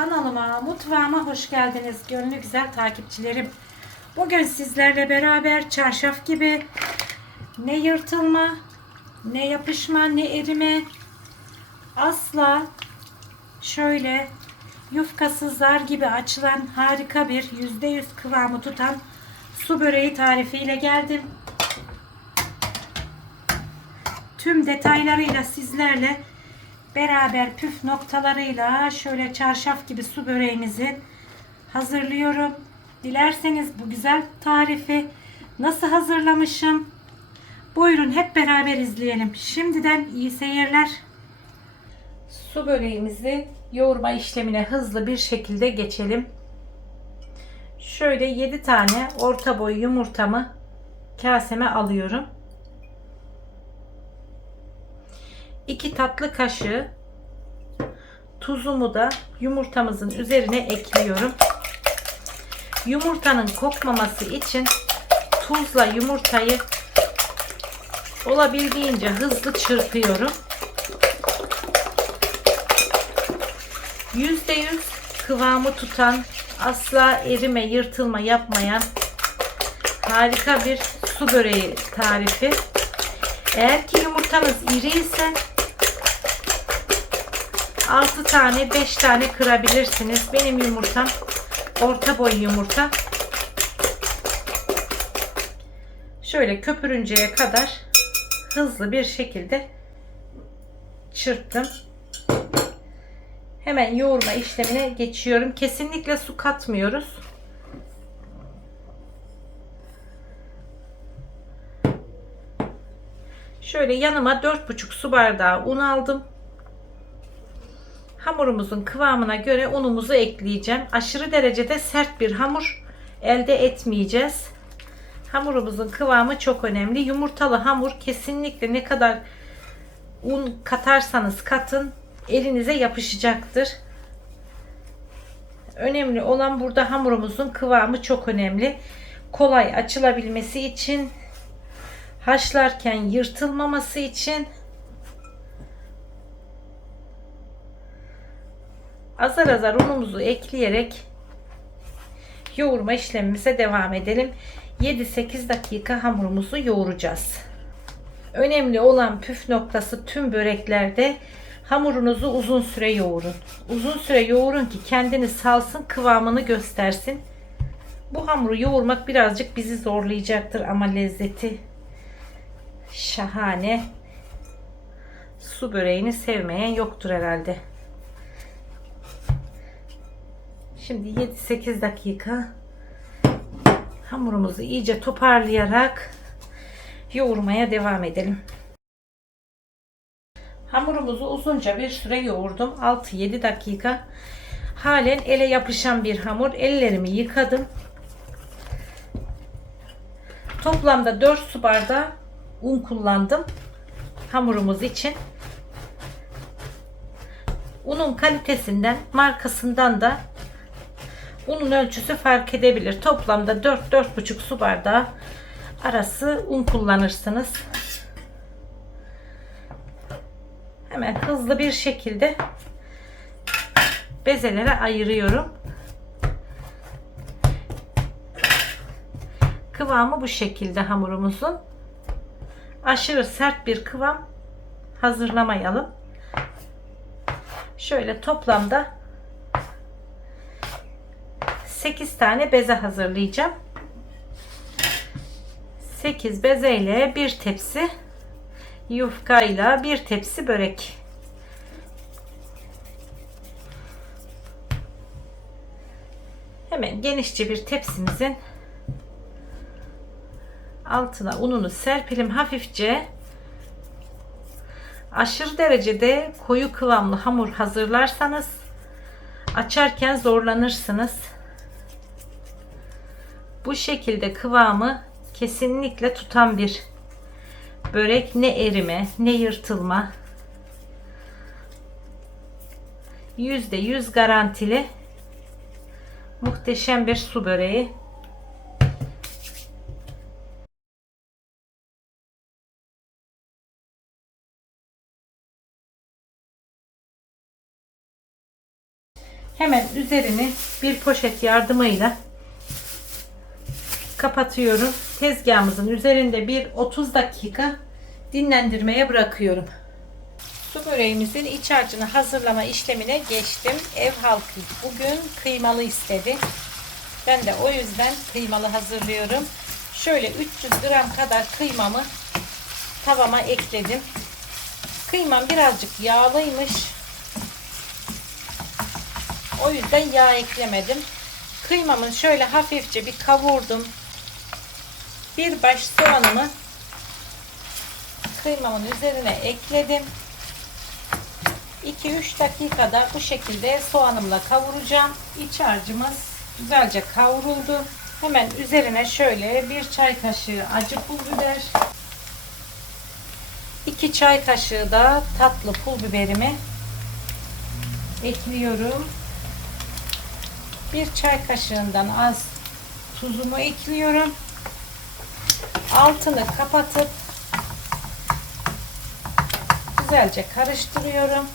Kanalıma, mutfağıma hoş geldiniz gönlü güzel takipçilerim. Bugün sizlerle beraber çarşaf gibi ne yırtılma, ne yapışma, ne erime, asla şöyle yufkasız zar gibi açılan harika bir %100 kıvamı tutan su böreği tarifiyle geldim. Tüm detaylarıyla sizlerle beraber püf noktalarıyla şöyle çarşaf gibi su böreğimizi hazırlıyorum. Dilerseniz bu güzel tarifi nasıl hazırlamışım? Buyurun hep beraber izleyelim. Şimdiden iyi seyirler. Su böreğimizi yoğurma işlemine hızlı bir şekilde geçelim. Şöyle 7 tane orta boy yumurtamı kaseme alıyorum. 2 tatlı kaşığı tuzumu da yumurtamızın üzerine ekliyorum. Yumurtanın kokmaması için tuzla yumurtayı olabildiğince hızlı çırpıyorum. %100 kıvamı tutan, asla erime, yırtılma yapmayan harika bir su böreği tarifi. Eğer ki yumurtanız iri ise 6 tane 5 tane kırabilirsiniz. Benim yumurtam orta boy yumurta. Şöyle köpürünceye kadar hızlı bir şekilde çırptım. Hemen yoğurma işlemine geçiyorum. Kesinlikle su katmıyoruz. Şöyle yanıma 4,5 su bardağı un aldım. Hamurumuzun kıvamına göre unumuzu ekleyeceğim. Aşırı derecede sert bir hamur elde etmeyeceğiz. Hamurumuzun kıvamı çok önemli. Yumurtalı hamur kesinlikle ne kadar un katarsanız katın elinize yapışacaktır. Önemli olan burada hamurumuzun kıvamı çok önemli. Kolay açılabilmesi için haşlarken yırtılmaması için azar azar unumuzu ekleyerek yoğurma işlemimize devam edelim. 7-8 dakika hamurumuzu yoğuracağız. Önemli olan püf noktası tüm böreklerde hamurunuzu uzun süre yoğurun. Uzun süre yoğurun ki kendini salsın, kıvamını göstersin. Bu hamuru yoğurmak birazcık bizi zorlayacaktır ama lezzeti şahane. Su böreğini sevmeyen yoktur herhalde. Şimdi 7-8 dakika hamurumuzu iyice toparlayarak yoğurmaya devam edelim. Hamurumuzu uzunca bir süre yoğurdum. 6-7 dakika. Halen ele yapışan bir hamur. Ellerimi yıkadım. Toplamda 4 su bardağı un kullandım hamurumuz için. Unun kalitesinden, markasından da unun ölçüsü fark edebilir. Toplamda 4-4,5 su bardağı arası un kullanırsınız. Hemen hızlı bir şekilde bezelere ayırıyorum. Kıvamı bu şekilde hamurumuzun. Aşırı sert bir kıvam hazırlamayalım. Şöyle toplamda 8 tane beze hazırlayacağım. 8 beze ile bir tepsi yufka ile bir tepsi börek. Hemen genişçe bir tepsimizin altına ununu serpelim hafifçe. Aşırı derecede koyu kıvamlı hamur hazırlarsanız açarken zorlanırsınız. Bu şekilde kıvamı kesinlikle tutan bir börek. Ne erime ne yırtılma. Yüzde yüz garantili muhteşem bir su böreği. Hemen üzerini bir poşet yardımıyla kapatıyorum. Tezgahımızın üzerinde bir 30 dakika dinlendirmeye bırakıyorum. Su böreğimizin iç harcını hazırlama işlemine geçtim. Ev halkı bugün kıymalı istedi. Ben de o yüzden kıymalı hazırlıyorum. Şöyle 300 gram kadar kıymamı tavama ekledim. Kıymam birazcık yağlıymış. O yüzden yağ eklemedim. Kıymamı şöyle hafifçe bir kavurdum. Bir baş soğanımı kıymamın üzerine ekledim. 2-3 dakikada bu şekilde soğanımla kavuracağım. İç harcımız güzelce kavruldu. Hemen üzerine şöyle bir çay kaşığı acı pul biber, 2 çay kaşığı da tatlı pul biberimi ekliyorum. Bir çay kaşığından az tuzumu ekliyorum. Altını kapatıp güzelce karıştırıyorum.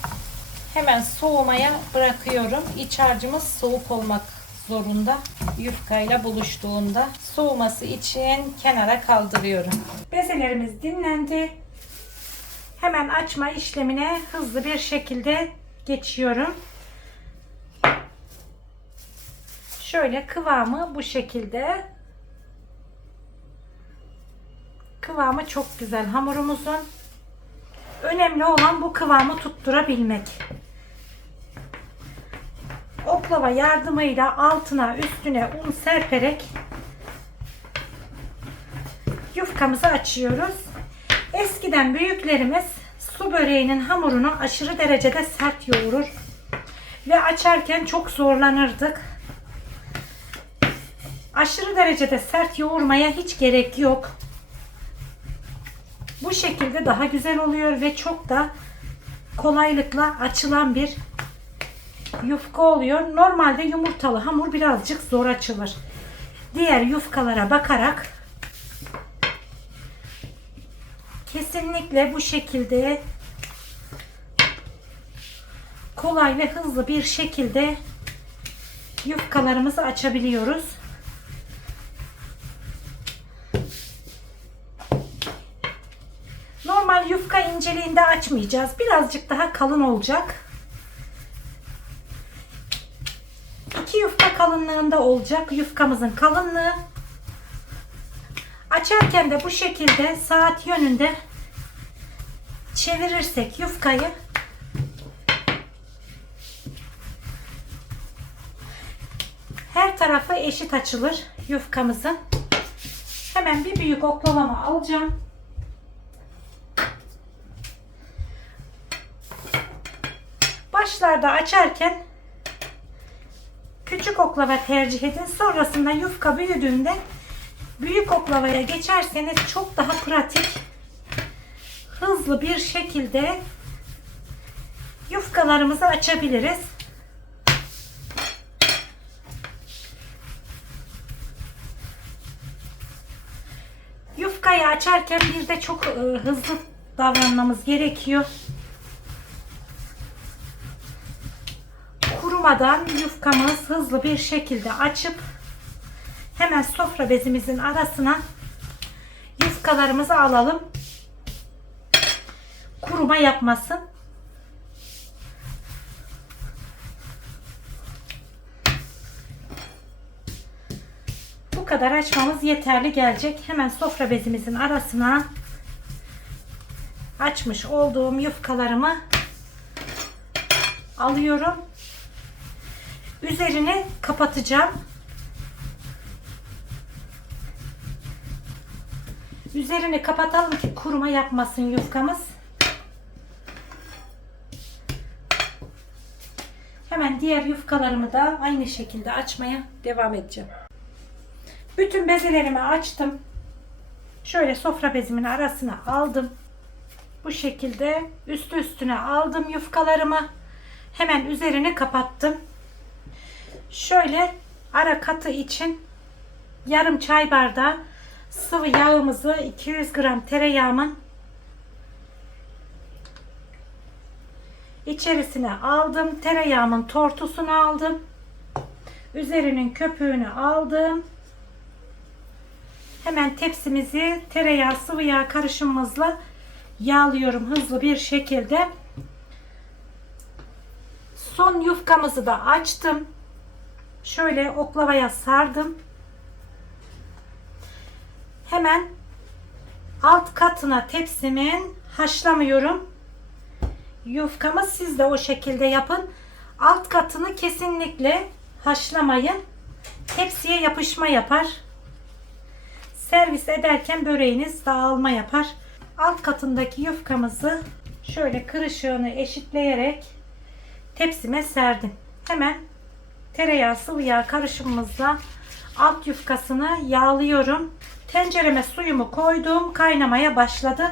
Hemen soğumaya bırakıyorum. İç harcımız soğuk olmak zorunda. Yufkayla buluştuğunda soğuması için kenara kaldırıyorum. Bezelerimiz dinlendi. Hemen açma işlemine hızlı bir şekilde geçiyorum. Şöyle kıvamı bu şekilde. Kıvamı çok güzel hamurumuzun. Önemli olan bu kıvamı tutturabilmek. Oklava yardımıyla altına üstüne un serperek yufkamızı açıyoruz. Eskiden büyüklerimiz su böreğinin hamurunu aşırı derecede sert yoğurur ve açarken çok zorlanırdık. Aşırı derecede sert yoğurmaya hiç gerek yok. Bu şekilde daha güzel oluyor ve çok da kolaylıkla açılan bir yufka oluyor. Normalde yumurtalı hamur birazcık zor açılır. Diğer yufkalara bakarak kesinlikle bu şekilde kolay ve hızlı bir şekilde yufkalarımızı açabiliyoruz. Normal yufka inceliğinde açmayacağız. Birazcık daha kalın olacak. İki yufka kalınlığında olacak yufkamızın kalınlığı. Açarken de bu şekilde saat yönünde çevirirsek yufkayı her tarafı eşit açılır yufkamızın. Hemen bir büyük oklavamı alacağım. Başlarda açarken küçük oklava tercih edin. Sonrasında yufka büyüdüğünde büyük oklavaya geçerseniz çok daha pratik, hızlı bir şekilde yufkalarımızı açabiliriz. Yufkayı açarken bir de çok e, hızlı davranmamız gerekiyor. Kurumadan yufkamız hızlı bir şekilde açıp hemen sofra bezimizin arasına yufkalarımızı alalım. Kuruma yapmasın. Bu kadar açmamız yeterli gelecek. Hemen sofra bezimizin arasına açmış olduğum yufkalarımı alıyorum. Üzerini kapatacağım. Üzerini kapatalım ki kuruma yapmasın yufkamız. Hemen diğer yufkalarımı da aynı şekilde açmaya devam edeceğim. Bütün bezelerimi açtım. Şöyle sofra bezimin arasına aldım. Bu şekilde üstü üstüne aldım yufkalarımı. Hemen üzerini kapattım. Şöyle ara katı için yarım çay bardağı sıvı yağımızı 200 gram tereyağımın içerisine aldım. Tereyağımın tortusunu aldım. Üzerinin köpüğünü aldım. Hemen tepsimizi tereyağı sıvı yağ karışımımızla yağlıyorum hızlı bir şekilde. Son yufkamızı da açtım. Şöyle oklavaya sardım. Hemen alt katına tepsimin haşlamıyorum. Yufkamı siz de o şekilde yapın. Alt katını kesinlikle haşlamayın. Tepsiye yapışma yapar. Servis ederken böreğiniz dağılma yapar. Alt katındaki yufkamızı şöyle kırışığını eşitleyerek tepsime serdim. Hemen tereyağı sıvı yağ karışımımızla alt yufkasını yağlıyorum. Tencereme suyumu koydum. Kaynamaya başladı.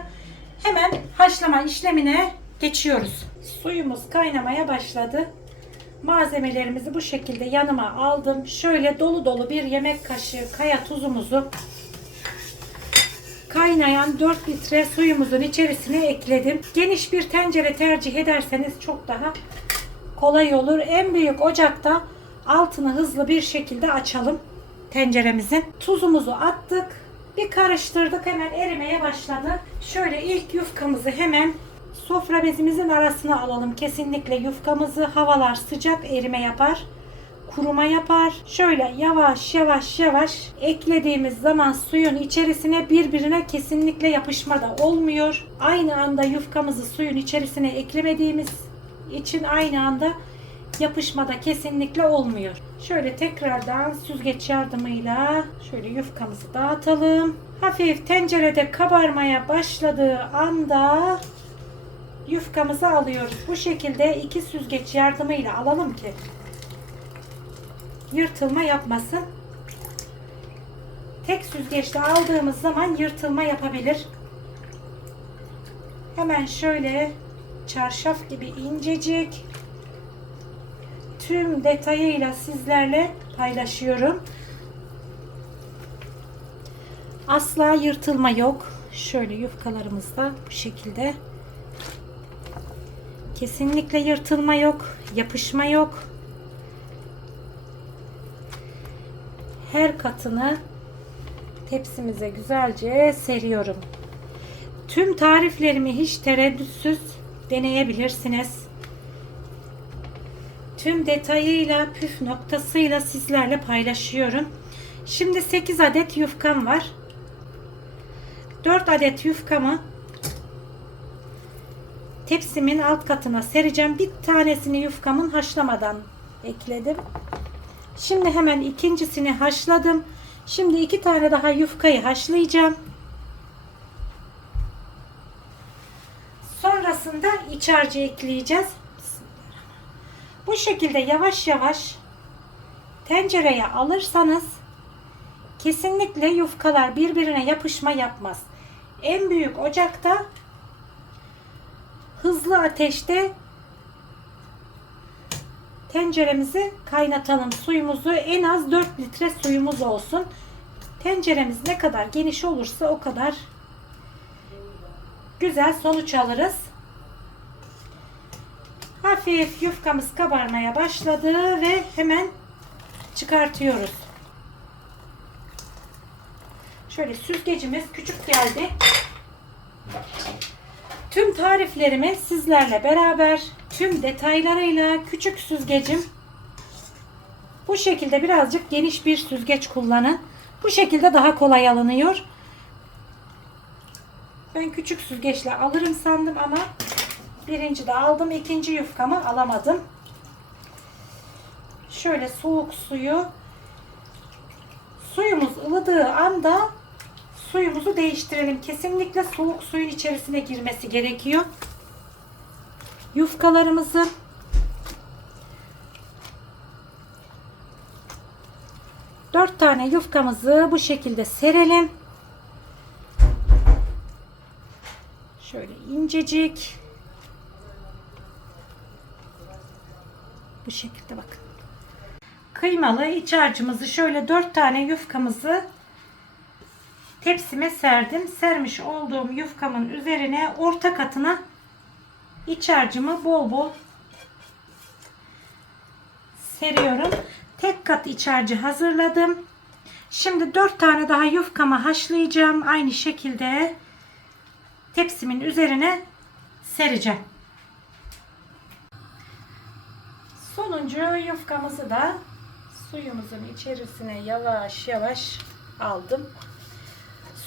Hemen haşlama işlemine geçiyoruz. Suyumuz kaynamaya başladı. Malzemelerimizi bu şekilde yanıma aldım. Şöyle dolu dolu bir yemek kaşığı kaya tuzumuzu kaynayan 4 litre suyumuzun içerisine ekledim. Geniş bir tencere tercih ederseniz çok daha kolay olur. En büyük ocakta altını hızlı bir şekilde açalım tenceremizin. Tuzumuzu attık. Bir karıştırdık hemen erimeye başladı. Şöyle ilk yufkamızı hemen sofra bezimizin arasına alalım. Kesinlikle yufkamızı havalar sıcak erime yapar. Kuruma yapar. Şöyle yavaş yavaş yavaş eklediğimiz zaman suyun içerisine birbirine kesinlikle yapışma da olmuyor. Aynı anda yufkamızı suyun içerisine eklemediğimiz için aynı anda yapışmada kesinlikle olmuyor. Şöyle tekrardan süzgeç yardımıyla şöyle yufkamızı dağıtalım. Hafif tencerede kabarmaya başladığı anda yufkamızı alıyoruz. Bu şekilde iki süzgeç yardımıyla alalım ki yırtılma yapmasın. Tek süzgeçte aldığımız zaman yırtılma yapabilir. Hemen şöyle çarşaf gibi incecik tüm detayıyla sizlerle paylaşıyorum. Asla yırtılma yok. Şöyle yufkalarımızda bu şekilde. Kesinlikle yırtılma yok. Yapışma yok. Her katını tepsimize güzelce seriyorum. Tüm tariflerimi hiç tereddütsüz deneyebilirsiniz tüm detayıyla püf noktasıyla sizlerle paylaşıyorum. Şimdi 8 adet yufkam var. 4 adet yufkamı tepsimin alt katına sereceğim. Bir tanesini yufkamın haşlamadan ekledim. Şimdi hemen ikincisini haşladım. Şimdi iki tane daha yufkayı haşlayacağım. Sonrasında iç harcı ekleyeceğiz. Bu şekilde yavaş yavaş tencereye alırsanız kesinlikle yufkalar birbirine yapışma yapmaz. En büyük ocakta hızlı ateşte tenceremizi kaynatalım. Suyumuzu en az 4 litre suyumuz olsun. Tenceremiz ne kadar geniş olursa o kadar güzel sonuç alırız. Hafif yufkamız kabarmaya başladı ve hemen çıkartıyoruz. Şöyle süzgecimiz küçük geldi. Tüm tariflerimi sizlerle beraber tüm detaylarıyla küçük süzgecim bu şekilde birazcık geniş bir süzgeç kullanın. Bu şekilde daha kolay alınıyor. Ben küçük süzgeçle alırım sandım ama Birinci de aldım. ikinci yufkamı alamadım. Şöyle soğuk suyu suyumuz ılıdığı anda suyumuzu değiştirelim. Kesinlikle soğuk suyun içerisine girmesi gerekiyor. Yufkalarımızı dört tane yufkamızı bu şekilde serelim. Şöyle incecik Bu şekilde bakın. Kıymalı iç harcımızı şöyle 4 tane yufkamızı tepsime serdim. Sermiş olduğum yufkamın üzerine orta katına iç harcımı bol bol seriyorum. Tek kat iç harcı hazırladım. Şimdi 4 tane daha yufkamı haşlayacağım. Aynı şekilde tepsimin üzerine sereceğim. Sonuncu yufkamızı da suyumuzun içerisine yavaş yavaş aldım.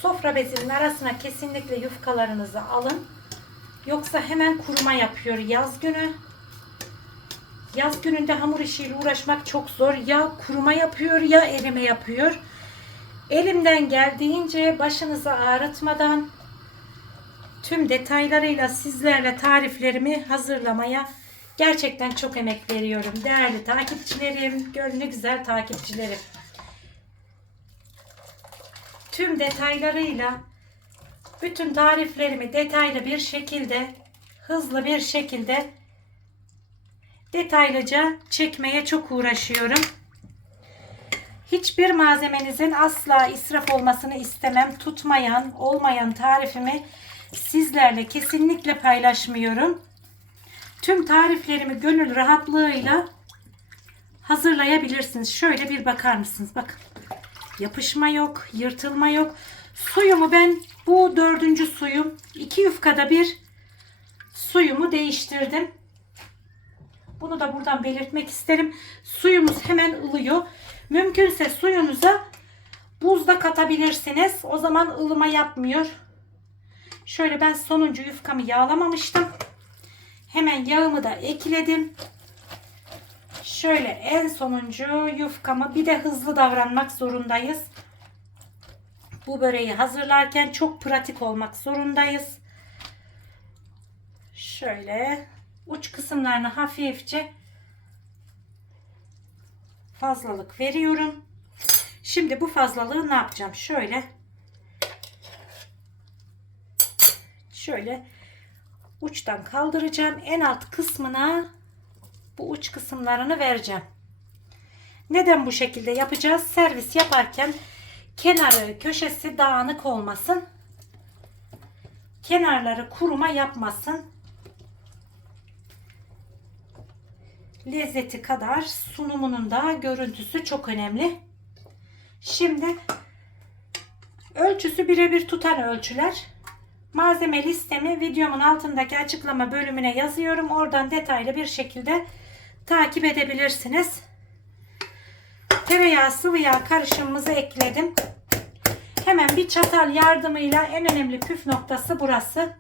Sofra bezinin arasına kesinlikle yufkalarınızı alın. Yoksa hemen kuruma yapıyor yaz günü. Yaz gününde hamur işiyle uğraşmak çok zor. Ya kuruma yapıyor ya erime yapıyor. Elimden geldiğince başınızı ağrıtmadan tüm detaylarıyla sizlerle tariflerimi hazırlamaya gerçekten çok emek veriyorum. Değerli takipçilerim, gönlü güzel takipçilerim. Tüm detaylarıyla bütün tariflerimi detaylı bir şekilde, hızlı bir şekilde detaylıca çekmeye çok uğraşıyorum. Hiçbir malzemenizin asla israf olmasını istemem. Tutmayan, olmayan tarifimi sizlerle kesinlikle paylaşmıyorum. Tüm tariflerimi gönül rahatlığıyla hazırlayabilirsiniz. Şöyle bir bakar mısınız? Bakın. Yapışma yok, yırtılma yok. Suyumu ben bu dördüncü suyum. iki yufkada bir suyumu değiştirdim. Bunu da buradan belirtmek isterim. Suyumuz hemen ılıyor. Mümkünse suyunuza buz da katabilirsiniz. O zaman ılıma yapmıyor. Şöyle ben sonuncu yufkamı yağlamamıştım. Hemen yağımı da ekledim. Şöyle en sonuncu yufkamı bir de hızlı davranmak zorundayız. Bu böreği hazırlarken çok pratik olmak zorundayız. Şöyle uç kısımlarını hafifçe fazlalık veriyorum. Şimdi bu fazlalığı ne yapacağım? Şöyle şöyle uçtan kaldıracağım. En alt kısmına bu uç kısımlarını vereceğim. Neden bu şekilde yapacağız? Servis yaparken kenarı, köşesi dağınık olmasın. Kenarları kuruma yapmasın. Lezzeti kadar sunumunun da görüntüsü çok önemli. Şimdi ölçüsü birebir tutan ölçüler. Malzeme listemi videomun altındaki açıklama bölümüne yazıyorum. Oradan detaylı bir şekilde takip edebilirsiniz. Tereyağı sıvı yağ karışımımızı ekledim. Hemen bir çatal yardımıyla en önemli püf noktası burası.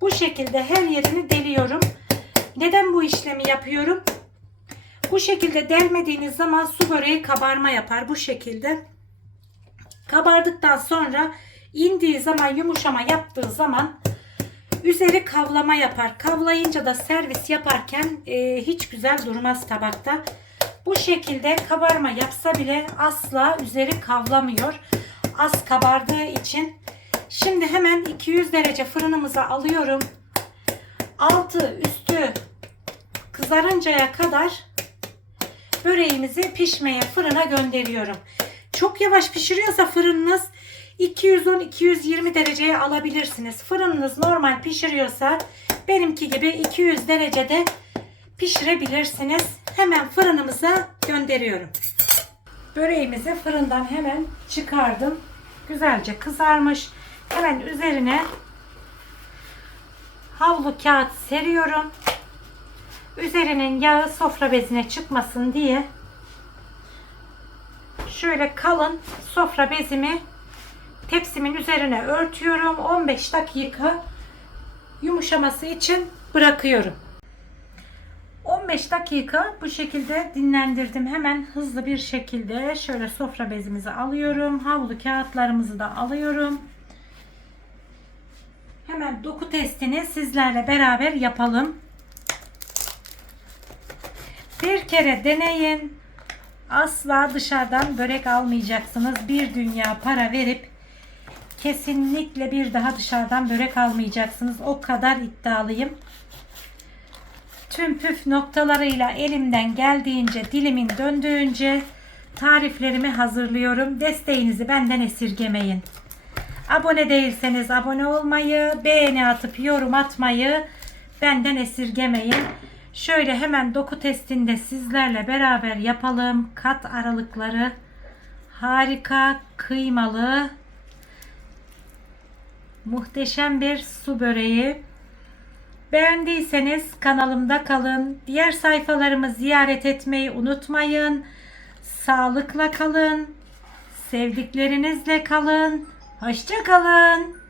Bu şekilde her yerini deliyorum. Neden bu işlemi yapıyorum? Bu şekilde delmediğiniz zaman su böreği kabarma yapar. Bu şekilde. Kabardıktan sonra indiği zaman yumuşama yaptığı zaman üzeri kavlama yapar. Kavlayınca da servis yaparken e, hiç güzel durmaz tabakta. Bu şekilde kabarma yapsa bile asla üzeri kavlamıyor. Az kabardığı için. Şimdi hemen 200 derece fırınımıza alıyorum. Altı üstü kızarıncaya kadar böreğimizi pişmeye fırına gönderiyorum. Çok yavaş pişiriyorsa fırınınız 210-220 dereceye alabilirsiniz. Fırınınız normal pişiriyorsa benimki gibi 200 derecede pişirebilirsiniz. Hemen fırınımıza gönderiyorum. Böreğimizi fırından hemen çıkardım. Güzelce kızarmış. Hemen üzerine havlu kağıt seriyorum. Üzerinin yağı sofra bezine çıkmasın diye şöyle kalın sofra bezimi tepsimin üzerine örtüyorum. 15 dakika yumuşaması için bırakıyorum. 15 dakika bu şekilde dinlendirdim. Hemen hızlı bir şekilde şöyle sofra bezimizi alıyorum. Havlu kağıtlarımızı da alıyorum. Hemen doku testini sizlerle beraber yapalım. Bir kere deneyin. Asla dışarıdan börek almayacaksınız. Bir dünya para verip kesinlikle bir daha dışarıdan börek almayacaksınız. O kadar iddialıyım. Tüm püf noktalarıyla elimden geldiğince, dilimin döndüğünce tariflerimi hazırlıyorum. Desteğinizi benden esirgemeyin. Abone değilseniz abone olmayı, beğeni atıp yorum atmayı benden esirgemeyin. Şöyle hemen doku testinde sizlerle beraber yapalım. Kat aralıkları harika, kıymalı, muhteşem bir su böreği. Beğendiyseniz kanalımda kalın. Diğer sayfalarımı ziyaret etmeyi unutmayın. Sağlıkla kalın. Sevdiklerinizle kalın. Hoşça kalın.